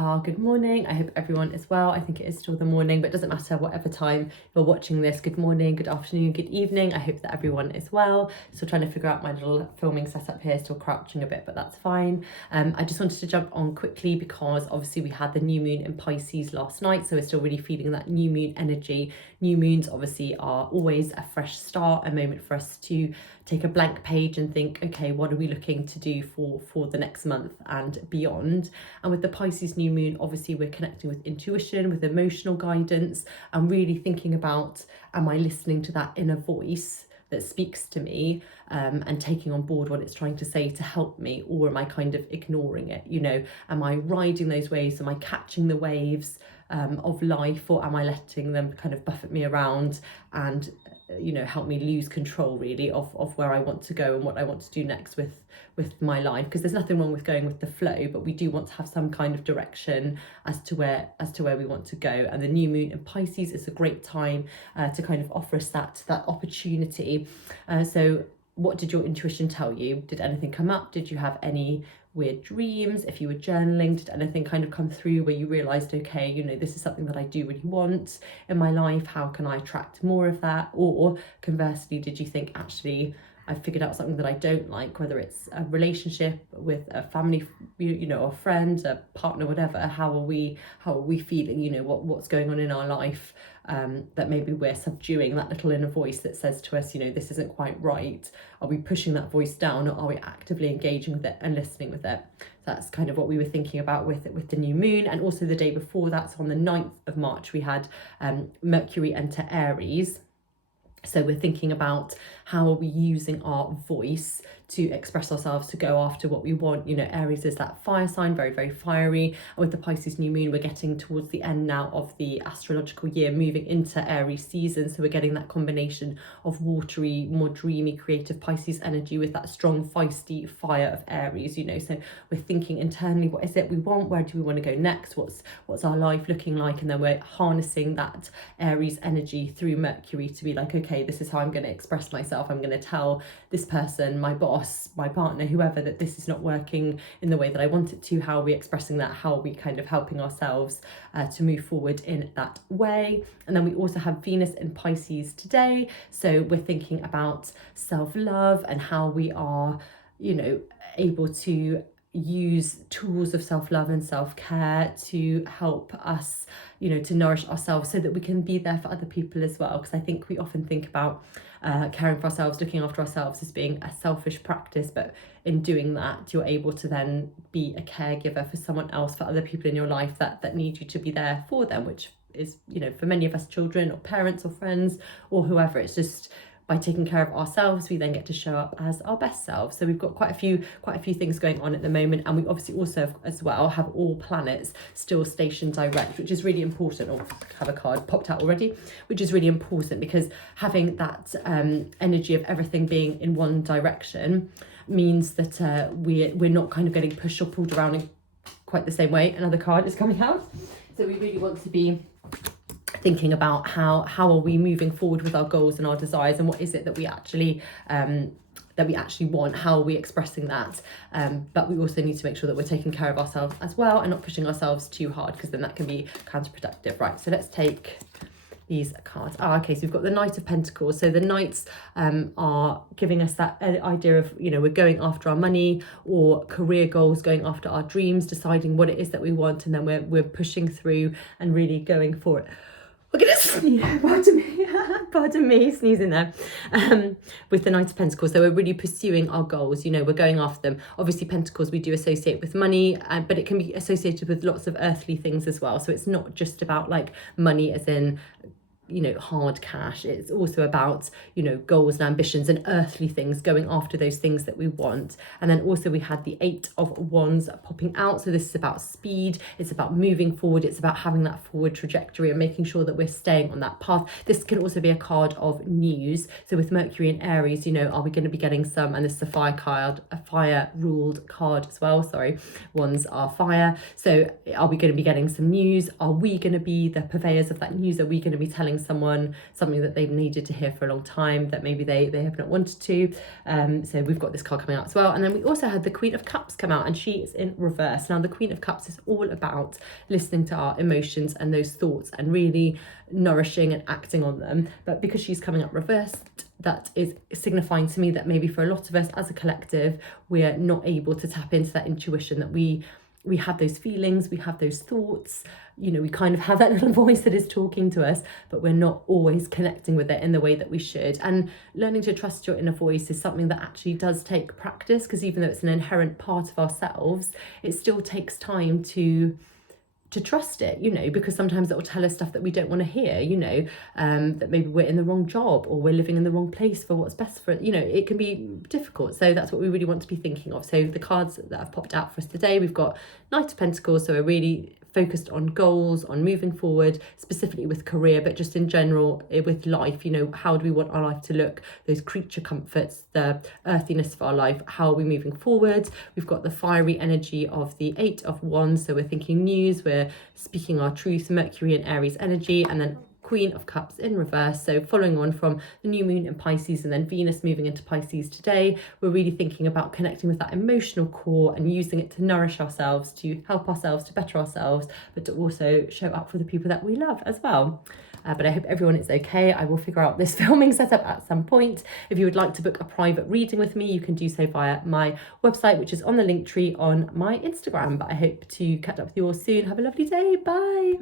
Good morning. I hope everyone is well. I think it is still the morning, but it doesn't matter whatever time you're watching this. Good morning, good afternoon, good evening. I hope that everyone is well. Still trying to figure out my little filming setup here, still crouching a bit, but that's fine. I just wanted to jump on quickly because obviously we had the new moon in Pisces last night, so we're still really feeling that new moon energy. New moons obviously are always a fresh start, a moment for us to take a blank page and think, okay, what are we looking to do for the next month and beyond? And with the Pisces new moon, obviously we're connecting with intuition, with emotional guidance, and really thinking about, am I listening to that inner voice that speaks to me, and taking on board what it's trying to say to help me, or am I kind of ignoring it? Am I riding those waves? Am I catching the waves of life, or am I letting them kind of buffet me around and help me lose control really of where I want to go and what I want to do next with my life? Because there's nothing wrong with going with the flow, but we do want to have some kind of direction as to where we want to go. And the new moon in Pisces is a great time to kind of offer us that opportunity. So what did your intuition tell you? Did anything come up? Did you have any weird dreams? If you were journaling, did anything kind of come through where you realized, okay, this is something that I do really want in my life? How can I attract more of that? Or conversely, did you think, actually, I figured out something that I don't like, whether it's a relationship with a family, a friend, a partner, whatever? How are we feeling? What's going on in our life that maybe we're subduing that little inner voice that says to us, this isn't quite right. Are we pushing that voice down, or are we actively engaging with it and listening with it? That's kind of what we were thinking about with the new moon. And also the day before that, so on the 9th of March, we had Mercury enter Aries. So we're thinking about how are we using our voice to express ourselves, to go after what we want. Aries is that fire sign, very, very fiery. And with the Pisces new moon, we're getting towards the end now of the astrological year, moving into Aries season. So we're getting that combination of watery, more dreamy, creative Pisces energy with that strong, feisty fire of Aries, So we're thinking internally, what is it we want? Where do we want to go next? What's our life looking like? And then we're harnessing that Aries energy through Mercury to be like, okay, this is how I'm going to express myself. I'm going to tell this person, my boss, my partner, whoever, that this is not working in the way that I want it to. How are we expressing that? How are we kind of helping ourselves to move forward in that way? And then we also have Venus in Pisces today. So we're thinking about self-love and how we are, able to use tools of self-love and self-care to help us, to nourish ourselves so that we can be there for other people as well. Because I think we often think about caring for ourselves, looking after ourselves as being a selfish practice, but in doing that, you're able to then be a caregiver for someone else, for other people in your life that need you to be there for them, which is, for many of us, children or parents or friends or whoever. It's just by taking care of ourselves, we then get to show up as our best selves. So we've got quite a few things going on at the moment, and we obviously also as well have all planets still stationed direct, which is really important. Or have a card popped out already, which is really important because having that energy of everything being in one direction means that we're not kind of getting pushed or pulled around in quite the same way. Another card is coming out, so we really want to be thinking about how are we moving forward with our goals and our desires, and what is it that we actually want, how are we expressing that, but we also need to make sure that we're taking care of ourselves as well and not pushing ourselves too hard, because then that can be counterproductive. Right, so let's take these cards. Okay, so we've got the Knight of Pentacles. So the Knights are giving us that idea of, we're going after our money or career goals, going after our dreams, deciding what it is that we want, and then we're pushing through and really going for it. Look at this. Pardon me, sneezing there. With the Knight of Pentacles, so we're really pursuing our goals. We're going after them. Obviously, Pentacles we do associate with money, but it can be associated with lots of earthly things as well. So it's not just about like money as in hard cash. It's also about goals and ambitions and earthly things, going after those things that we want. And then also we had the 8 of Wands popping out. So this is about speed, it's about moving forward, it's about having that forward trajectory and making sure that we're staying on that path. This can also be a card of news. So with Mercury in Aries, are we going to be getting some, and this is a fire card, a fire ruled card as well, sorry, Wands are fire. So are we going to be getting some news? Are we going to be the purveyors of that news? Are we going to be telling someone something that they've needed to hear for a long time that maybe they have not wanted to. So we've got this card coming out as well. And then we also had the Queen of Cups come out, and she is in reverse. Now the Queen of Cups is all about listening to our emotions and those thoughts and really nourishing and acting on them. But because she's coming up reversed, that is signifying to me that maybe for a lot of us as a collective, we're not able to tap into that intuition, that we have those feelings, we have those thoughts, you know, we kind of have that little voice that is talking to us, but we're not always connecting with it in the way that we should. And learning to trust your inner voice is something that actually does take practice, because even though it's an inherent part of ourselves, it still takes time to trust it, you know, because sometimes it will tell us stuff that we don't want to hear, you know, that maybe we're in the wrong job or we're living in the wrong place for what's best for, you know, it can be difficult. So that's what we really want to be thinking of. So the cards that have popped out for us today, we've got Knight of Pentacles, so we're really focused on goals, on moving forward, specifically with career, but just in general with life, you know, how do we want our life to look, those creature comforts, the earthiness of our life, how are we moving forward? We've got the fiery energy of the 8 of Wands, so we're thinking news, we're speaking our truth, Mercury and Aries energy, and then Queen of Cups in reverse. So following on from the new moon in Pisces and then Venus moving into Pisces today, we're really thinking about connecting with that emotional core and using it to nourish ourselves, to help ourselves, to better ourselves, but to also show up for the people that we love as well. But I hope everyone is okay. I will figure out this filming setup at some point. If you would like to book a private reading with me, you can do so via my website, which is on the link tree on my Instagram. But I hope to catch up with you all soon. Have a lovely day. Bye.